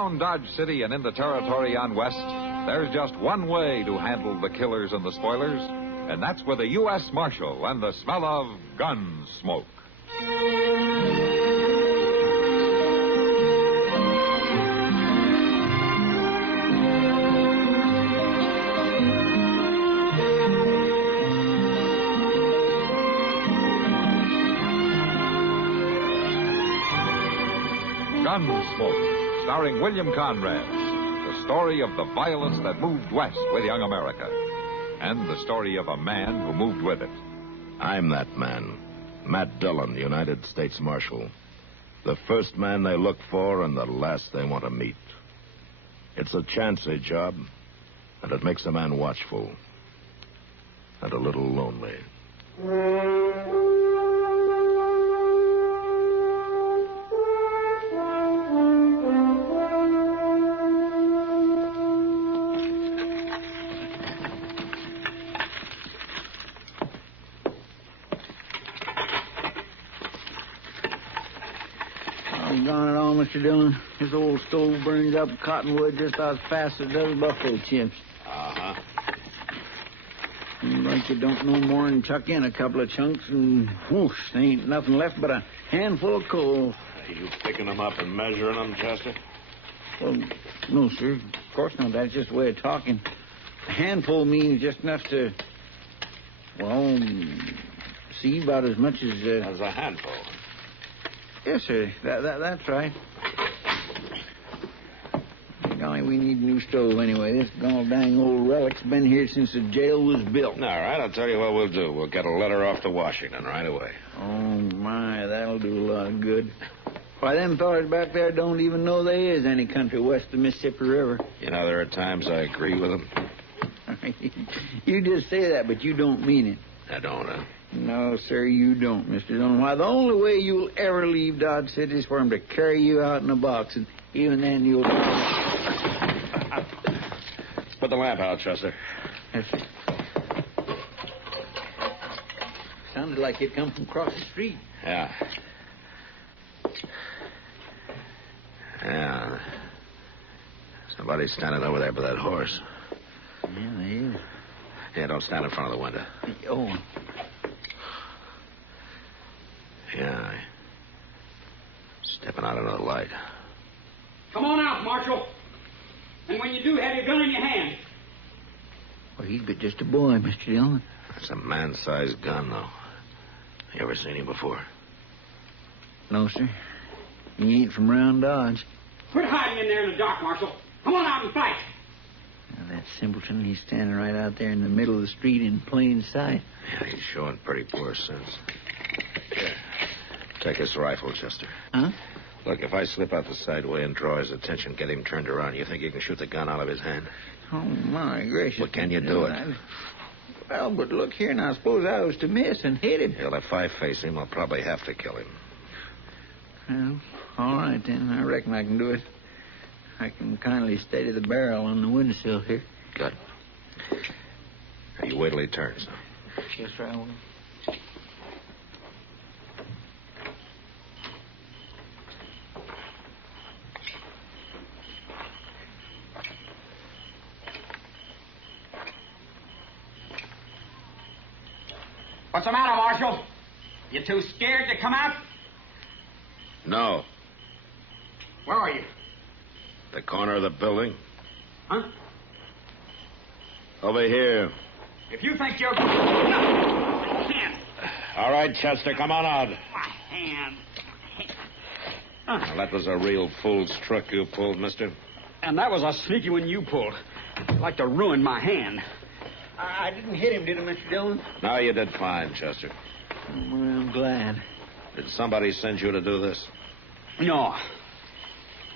around Dodge City and in the territory on West, there's just one way to handle the killers and the spoilers, and that's with a U.S. Marshal and the smell of Gunsmoke. Gunsmoke, starring William Conrad. The story of the violence that moved west with young America. And the story of a man who moved with it. I'm that man. Matt Dillon, United States Marshal. The first man they look for and the last they want to meet. It's a chancy job, and it makes a man watchful. And a little lonely. Mr. Dillon, this old stove burns up cottonwood just about as fast as it does buffalo chips. Uh-huh. Like you don't no more than chuck in a couple of chunks and whoosh, there ain't nothing left but a handful of coal. Are you picking them up and measuring them, Chester? Well, no, sir. Of course not. That's just a way of talking. A handful means just enough to, well, see about as much as... As a handful? Yes, sir. That's right. Golly, we need a new stove anyway. This gol dang old relic's been here since the jail was built. All right, I'll tell you what we'll do. We'll get a letter off to Washington right away. Oh, my, that'll do a lot of good. Why, them fellas back there don't even know there is any country west of the Mississippi River. You know, there are times I agree with them. You just say that, but you don't mean it. I don't, huh? No, sir, you don't, Mr. Dillon. Why, the only way you'll ever leave Dodge City is for him to carry you out in a box, and even then you'll... Put the lamp out, Chester. Yes, sir. Sounded like it come from across the street. Yeah. Yeah. Somebody's standing over there by that horse. Yeah, they is. Yeah, don't stand in front of the window. Oh. Yeah. Stepping out into the light. Come on out, Marshal. And when you do, have your gun in your hand. Well, he's but just a boy, Mr. Dillon. That's a man-sized gun, though. You ever seen him before? No, sir. He ain't from round Dodge. Quit hiding in there in the dark, Marshal. Come on out and fight. Now, that simpleton, he's standing right out there in the middle of the street in plain sight. Yeah, he's showing pretty poor sense. Here. Take this rifle, Chester. Huh? Look, if I slip out the side way and draw his attention, get him turned around, you think you can shoot the gun out of his hand? Oh, my gracious. Well, can you do it? Well, but look here, now, suppose I was to miss and hit him. Well, if I face him, I'll probably have to kill him. Well, all right, then. I reckon I can do it. I can kindly steady the barrel on the windowsill here. Good. Now, you wait till he turns. Yes, sir, I will. What's the matter, Marshal? You too scared to come out? No. Where are you? The corner of the building. Huh? Over here. If you think you're... No! My hand. All right, Chester, come on out. My hand. Now, that was a real fool's trick you pulled, mister. And that was a sneaky one you pulled. You'd like to ruin my hand. I didn't hit him, did I, Mr. Dillon? No, you did fine, Chester. Well, I'm glad. Did somebody send you to do this? No.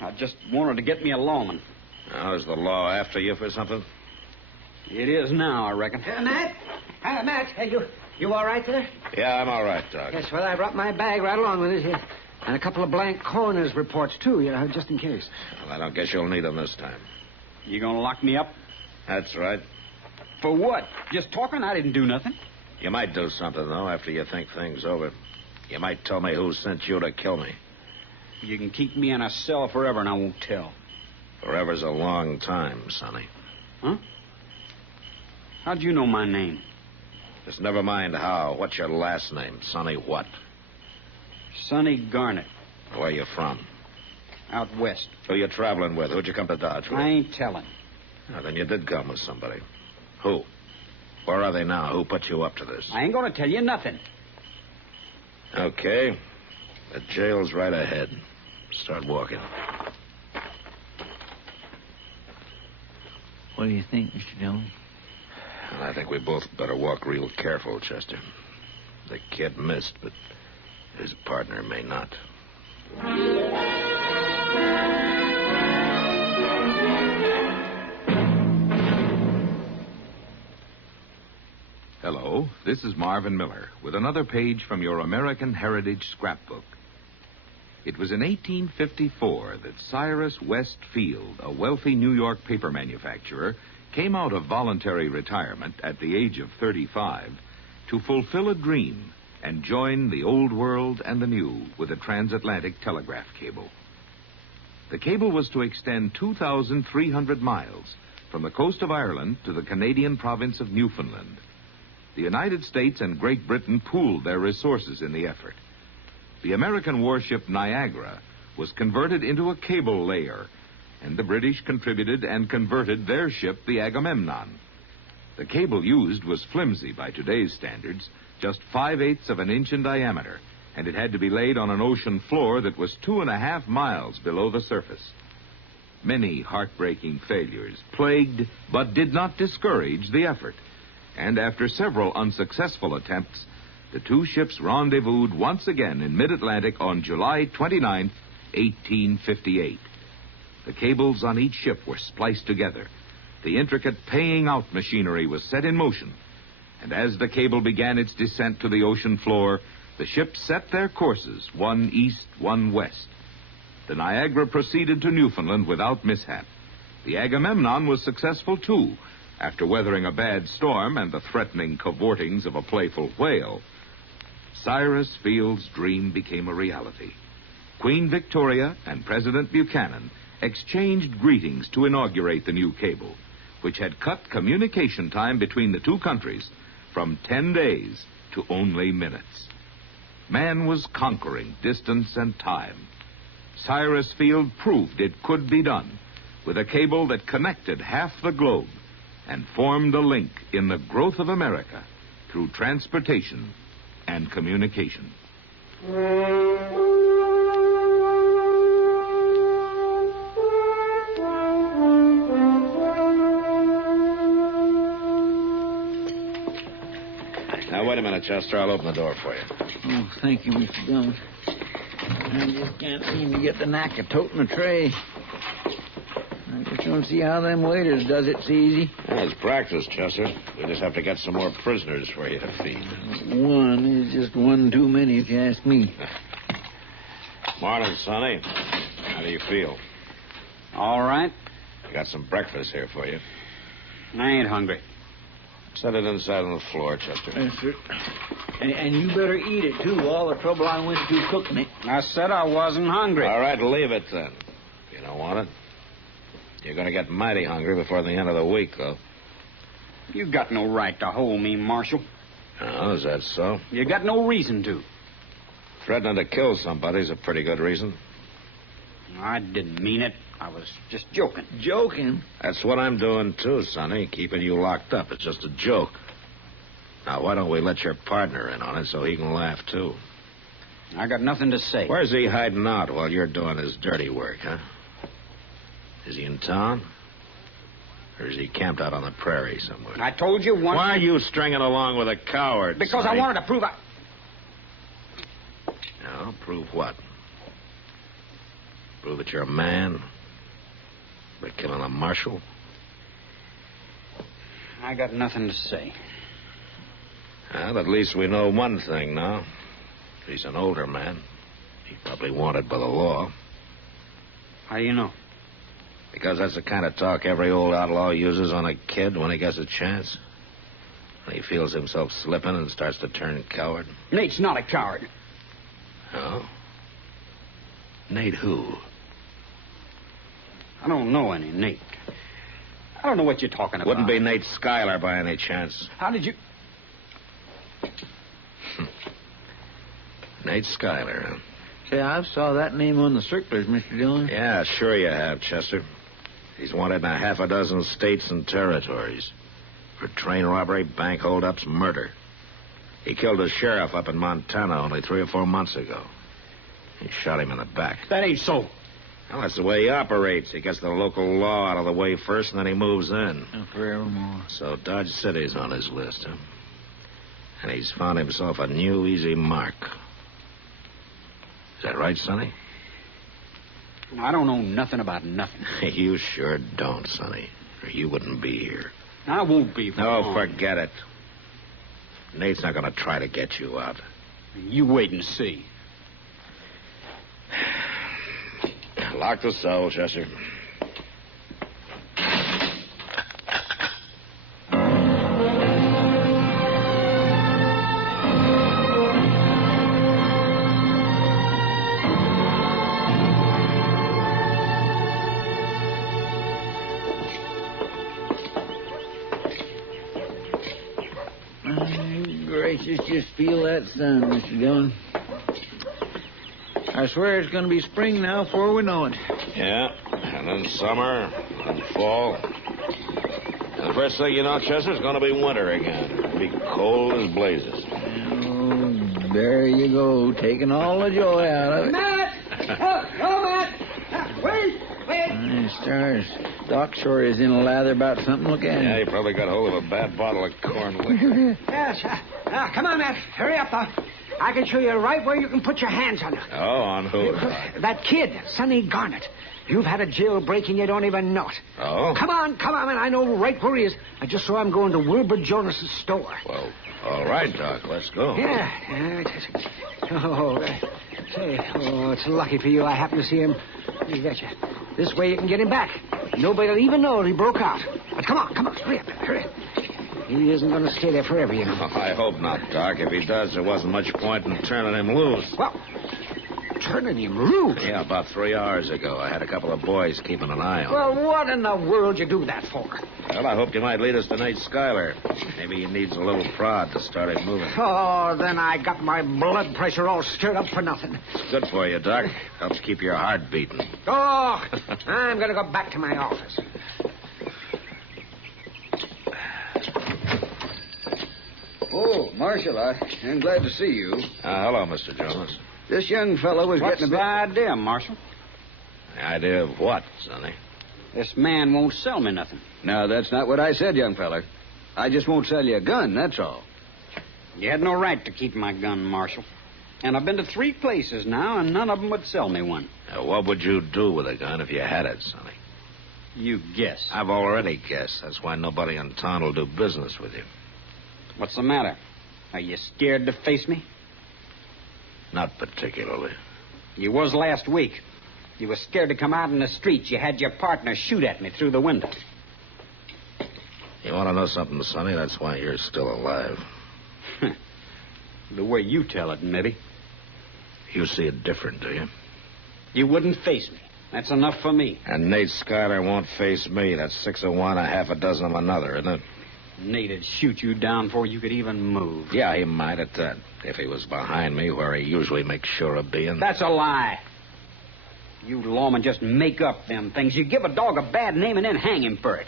I just wanted to get me a lawman. Now, is the law after you for something? It is now, I reckon. Matt? Matt, you all right there? Yeah, I'm all right, Doc. Yes, well, I brought my bag right along with it here. And a couple of blank coroner's reports, too, just in case. Well, I don't guess you'll need them this time. You gonna lock me up? That's right. For what? Just talking? I didn't do nothing. You might do something, though, after you think things over. You might tell me who sent you to kill me. You can keep me in a cell forever and I won't tell. Forever's a long time, Sonny. Huh? How'd you know my name? Just never mind how. What's your last name? Sonny what? Sonny Garnett, Where you from? out west. Who you traveling with? Who'd you come to Dodge with? I ain't telling. Oh, then you did come with somebody. Who? Where are they now? Who put you up to this? I ain't gonna tell you nothing. Okay. The jail's right ahead. Start walking. What do you think, Mr. Dillon? Well, I think we both better walk real careful, Chester. The kid missed, but his partner may not. Hello, this is Marvin Miller with another page from your American Heritage Scrapbook. It was in 1854 that Cyrus West Field, a wealthy New York paper manufacturer, came out of voluntary retirement at the age of 35 to fulfill a dream and join the old world and the new with a transatlantic telegraph cable. The cable was to extend 2,300 miles from the coast of Ireland to the Canadian province of Newfoundland. The United States and Great Britain pooled their resources in the effort. The American warship Niagara was converted into a cable layer, and the British contributed and converted their ship, the Agamemnon. The cable used was flimsy by today's standards, just 5/8 of an inch in diameter, and it had to be laid on an ocean floor that was 2.5 miles below the surface. Many heartbreaking failures plagued but did not discourage the effort. And after several unsuccessful attempts, the two ships rendezvoused once again in mid-Atlantic on July 29, 1858. The cables on each ship were spliced together. The intricate paying out machinery was set in motion. And as the cable began its descent to the ocean floor, the ships set their courses, one east, one west. The Niagara proceeded to Newfoundland without mishap. The Agamemnon was successful, too, after weathering a bad storm and the threatening cavortings of a playful whale. Cyrus Field's dream became a reality. Queen Victoria and President Buchanan exchanged greetings to inaugurate the new cable, which had cut communication time between the two countries from 10 days to only minutes. Man was conquering distance and time. Cyrus Field proved it could be done with a cable that connected half the globe and formed a link in the growth of America through transportation and communication. Now, wait a minute, Chester. I'll open the door for you. Oh, thank you, Mr. Dillon. I just can't seem to get the knack of toting a tray. I just don't see how them waiters does it so easy. Well, it's practice, Chester. We just have to get some more prisoners for you to feed. One is just one too many, if you ask me. Morning, Sonny. How do you feel? All right. I got some breakfast here for you. I ain't hungry. Set it inside on the floor, Chester. Yes, sir. And you better eat it, too. All the trouble I went to cooking it. I said I wasn't hungry. All right, leave it then. You don't want it? You're going to get mighty hungry before the end of the week, though. You got no right to hold me, Marshal. Oh, is that so? You got no reason to. Threatening to kill somebody's a pretty good reason. I didn't mean it. I was just joking. Joking? That's what I'm doing, too, Sonny. Keeping you locked up. It's just a joke. Now, why don't we let your partner in on it so he can laugh, too? I got nothing to say. Where's he hiding out while you're doing his dirty work, huh? Is he in town? Or is he camped out on the prairie somewhere? I told you once. Why are you stringing along with a coward, Because Sonny? I wanted to prove I... No, prove what? Prove that you're a man? By killing a marshal? I got nothing to say. Well, at least we know one thing now. He's an older man. He's probably wanted by the law. How do you know? Because that's the kind of talk every old outlaw uses on a kid when he gets a chance. When he feels himself slipping and starts to turn coward. Nate's not a coward. Oh? Nate who? I don't know any Nate. I don't know what you're talking about. Wouldn't be Nate Schuyler by any chance. How did you... Nate Schuyler, huh? Say, I've saw that name on the circulars, Mr. Dillon. Yeah, sure you have, Chester. He's wanted in a half a dozen states and territories. For train robbery, bank holdups, murder. He killed a sheriff up in Montana only 3 or 4 months ago. He shot him in the back. That ain't so. Well, that's the way he operates. He gets the local law out of the way first, and then he moves in. Forevermore. So Dodge City's on his list, huh? And he's found himself a new, easy mark. Is that right, Sonny? I don't know nothing about nothing. You sure don't, Sonny. Or you wouldn't be here. I won't be. No, forget it. Nate's not going to try to get you out. You wait and see. Lock the cell, Chester. Gracious, just feel that sun, Mr. Dillon. I swear it's going to be spring now before we know it. Yeah, and then summer, and fall. And the first thing you know, Chester, it's going to be winter again. It'll be cold as blazes. Oh, there you go, taking all the joy out of it. Matt! Oh, Matt! Wait! Stars. Doc sure is in a lather about something. Look at him. Yeah, he probably got hold of a bad bottle of corn liquor. Yes. Now, come on, Matt. Hurry up, though. I can show you right where you can put your hands on it. Oh, on who? That kid, Sonny Garnett. You've had a jailbreak and you don't even know it. Oh? Come on, man. I know right where he is. I just saw him going to Wilbur Jonas's store. Well, all right, Doc. Let's go. Yeah. Say, it's lucky for you I happened to see him. You betcha. This way you can get him back. Nobody'll even know he broke out. But come on. Hurry up. He isn't going to stay there forever, you know. Oh, I hope not, Doc. If he does, there wasn't much point in turning him loose. Well, turning him loose? Yeah, about 3 hours ago. I had a couple of boys keeping an eye on him. Well, what in the world you do that for? Well, I hoped you might lead us to Nate Schuyler. Maybe he needs a little prod to start him moving. Oh, then I got my blood pressure all stirred up for nothing. It's good for you, Doc. Helps keep your heart beating. Oh, I'm going to go back to my office. Oh, Marshal, I'm glad to see you. Hello, Mr. Jones. This young fellow was What's getting the a bit... idea, Marshal? The idea of what, Sonny? This man won't sell me nothing. No, that's not what I said, young feller. I just won't sell you a gun, that's all. You had no right to keep my gun, Marshal. And I've been to 3 places now, and none of them would sell me one. Now, what would you do with a gun if you had it, Sonny? You guess. I've already guessed. That's why nobody in town will do business with you. What's the matter? Are you scared to face me? Not particularly. You was last week. You was scared to come out in the street. You had your partner shoot at me through the window. You want to know something, Sonny? That's why you're still alive. The way you tell it, maybe. You see it different, do you? You wouldn't face me. That's enough for me. And Nate Schuyler won't face me. That's 6 of one, a half a dozen of another, isn't it? Nate'd shoot you down before you could even move. Yeah, he might at that. If he was behind me, where he usually makes sure of being. That's a lie. You lawmen just make up them things. You give a dog a bad name and then hang him for it.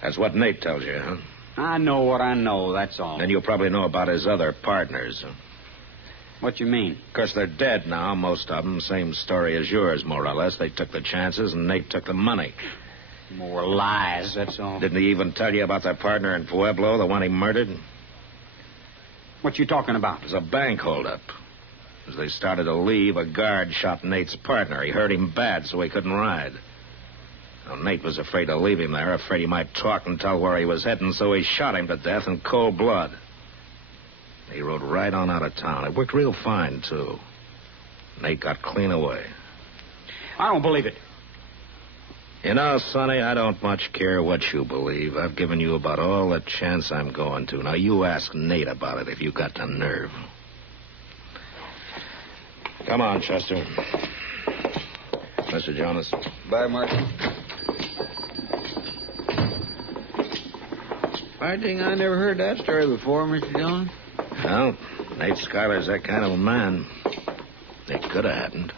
That's what Nate tells you, huh? I know what I know, that's all. Then you'll probably know about his other partners. What you mean? Of course, they're dead now, most of them. Same story as yours, more or less. They took the chances, and Nate took the money. More lies, that's all. Didn't he even tell you about their partner in Pueblo, the one he murdered? What you talking about? It was a bank holdup. As they started to leave, a guard shot Nate's partner. He hurt him bad, so he couldn't ride. Well, Nate was afraid to leave him there, afraid he might talk and tell where he was heading, so he shot him to death in cold blood. He rode right on out of town. It worked real fine, too. Nate got clean away. I don't believe it. You know, Sonny, I don't much care what you believe. I've given you about all the chance I'm going to. Now, you ask Nate about it if you got the nerve. Come on, Chester. Mr. Jonas. Bye, Marshal. I think I never heard that story before, Mr. Dillon. Well, Nate Schuyler's that kind of a man. It could have happened.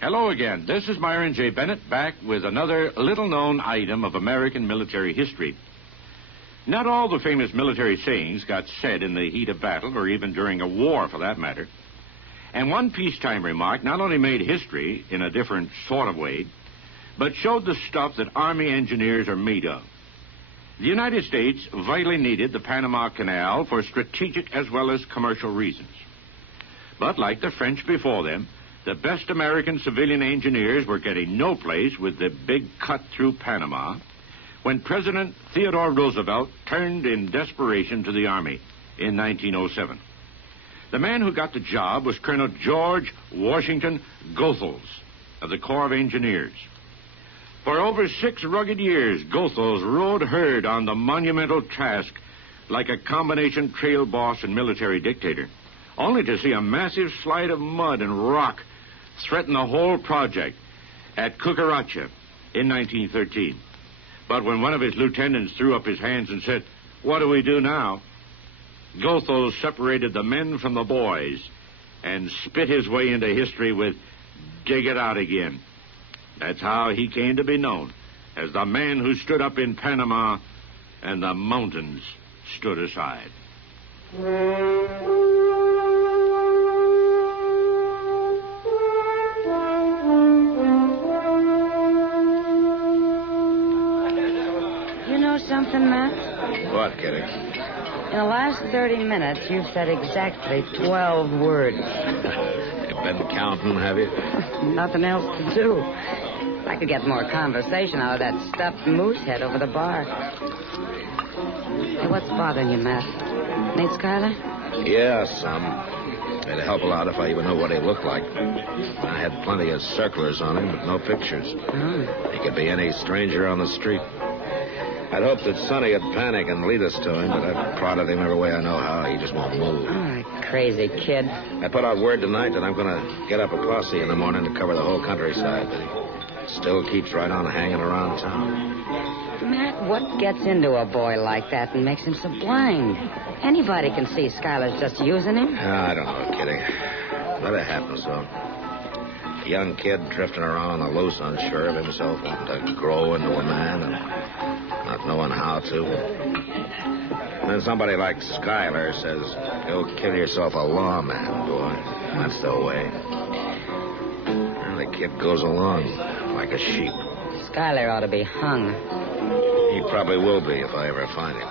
Hello again. This is Myron J. Bennett back with another little-known item of American military history. Not all the famous military sayings got said in the heat of battle, or even during a war, for that matter. And one peacetime remark not only made history in a different sort of way, but showed the stuff that Army engineers are made of. The United States vitally needed the Panama Canal for strategic as well as commercial reasons. But like the French before them, the best American civilian engineers were getting no place with the big cut through Panama when President Theodore Roosevelt turned in desperation to the Army in 1907. The man who got the job was Colonel George Washington Goethals of the Corps of Engineers. For over 6 rugged years, Goethals rode herd on the monumental task like a combination trail boss and military dictator, only to see a massive slide of mud and rock threaten the whole project at Cucaracha in 1913. But when one of his lieutenants threw up his hands and said, "What do we do now?" Goethals separated the men from the boys and spit his way into history with "Dig it out again." That's how he came to be known as the man who stood up in Panama and the mountains stood aside. Something, Matt? What, Kitty? In the last 30 minutes, you've said exactly 12 words. You've been counting, have you? Nothing else to do. I could get more conversation out of that stuffed moose head over the bar. Hey, what's bothering you, Matt? Nate Schuyler? Yeah, some. It'd help a lot if I even knew what he looked like. I had plenty of circulars on him, but no pictures. Oh. He could be any stranger on the street. I'd hoped that Sonny would panic and lead us to him, but I've prodded him every way I know how. He just won't move. Oh, crazy kid. I put out word tonight that I'm going to get up a posse in the morning to cover the whole countryside, but he still keeps right on hanging around town. Matt, what gets into a boy like that and makes him so blind? Anybody can see Schuyler's just using him. I don't know, Kitty. But it happens, though. A young kid drifting around on the loose, unsure of himself, wanting to grow into a man and not knowing how to. And then somebody like Schuyler says, "Go kill yourself a lawman, boy." That's the way. And the kid goes along like a sheep. Schuyler ought to be hung. He probably will be if I ever find him.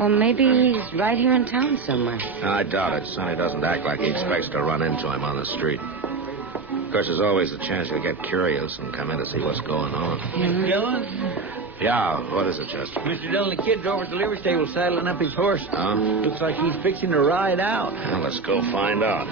Well, maybe he's right here in town somewhere. No, I doubt it. Sonny doesn't act like he expects to run into him on the street. Of course, there's always a chance he'll get curious and come in to see what's going on. Mr. Dillon? Yeah, what is it, Chester? Mr. Dillon, the kid's over at the livery stable saddling up his horse. Huh? Looks like he's fixing to ride out. Well, let's go find out.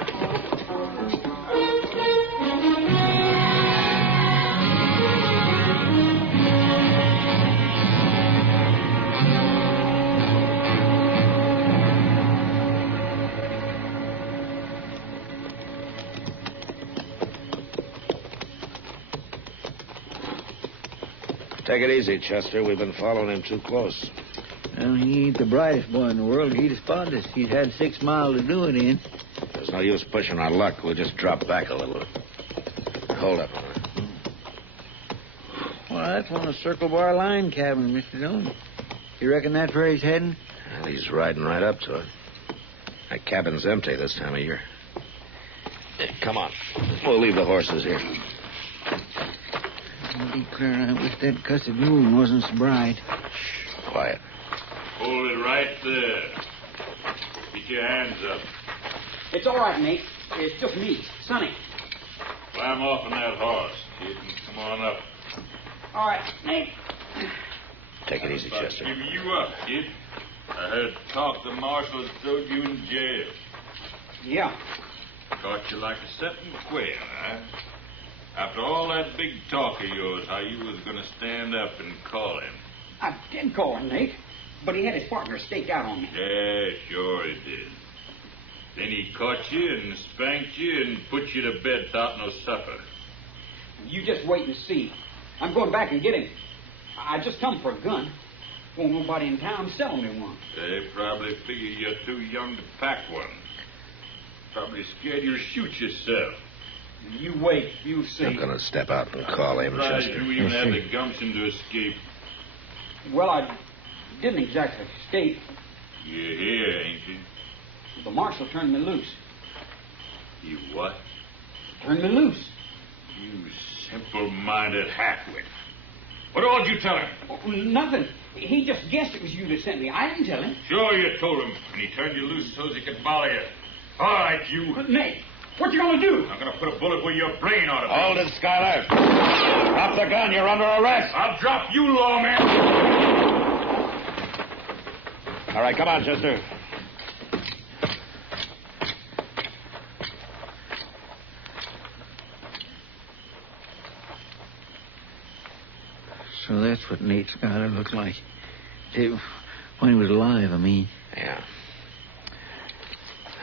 Take it easy, Chester. We've been following him too close. Well, he ain't the brightest boy in the world. He'd have spotted us. He's had 6 miles to do it in. There's no use pushing our luck. We'll just drop back a little. Hold up. Well, that's one of the Circle Bar line cabins, Mr. Dillon. You reckon that's where he's heading? Well, he's riding right up to it. That cabin's empty this time of year. Hey, come on. We'll leave the horses here. I'll be clear. I wish that cussed moon wasn't so bright. Shh, quiet. Hold it right there. Get your hands up. It's all right, Nate. It's just me, Sonny. Climb off on that horse, kid, and come on up. All right, Nate. Take it easy, About Chester. giving you up, kid. I heard talk the marshal had throwed you in jail. Yeah. Caught you like a setting quail, huh? After all that big talk of yours, how you was going to stand up and call him. I did call him, Nate, but he had his partner staked out on me. Yeah, sure he did. Then he caught you and spanked you and put you to bed without no supper. You just wait and see. I'm going back and get him. I just come for a gun. Won't nobody in town sell me one. They probably figure you're too young to pack one. Probably scared you'll shoot yourself. You wait. You see. I'm going to step out and call him, Surprised Chester. you even had the gumption to escape. Well, I didn't exactly escape. You're here, ain't you? The marshal turned me loose. You what? Turned me loose. You simple-minded halfwit. What all did you tell him? Oh, nothing. He just guessed it was you that sent me. I didn't tell him. Sure you told him, and he turned you loose so he could molly you. All right, you. Nate, what you gonna do? I'm gonna put a bullet where your brain ought to be. Hold it, Skylar. Drop the gun. You're under arrest. I'll drop you, lawman. All right, come on, Chester. So that's what Nate Skyler looked like. When he was alive, I mean. Yeah.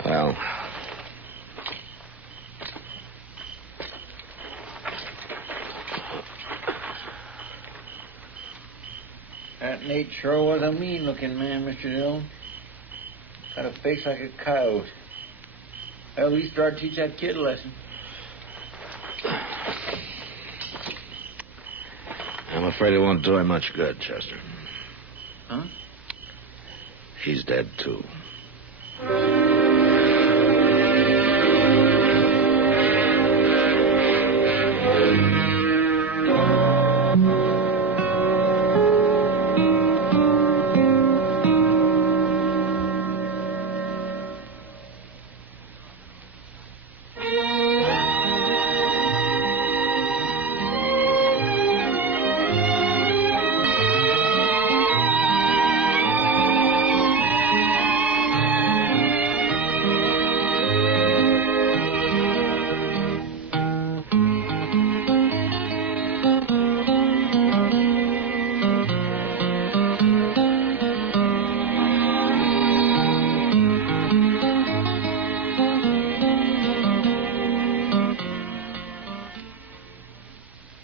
Well, that Nate sure was a mean-looking man, Mr. Dillon. Got a face like a coyote. Well, we start to teach that kid a lesson. I'm afraid it won't do him much good, Chester. Huh? He's dead, too.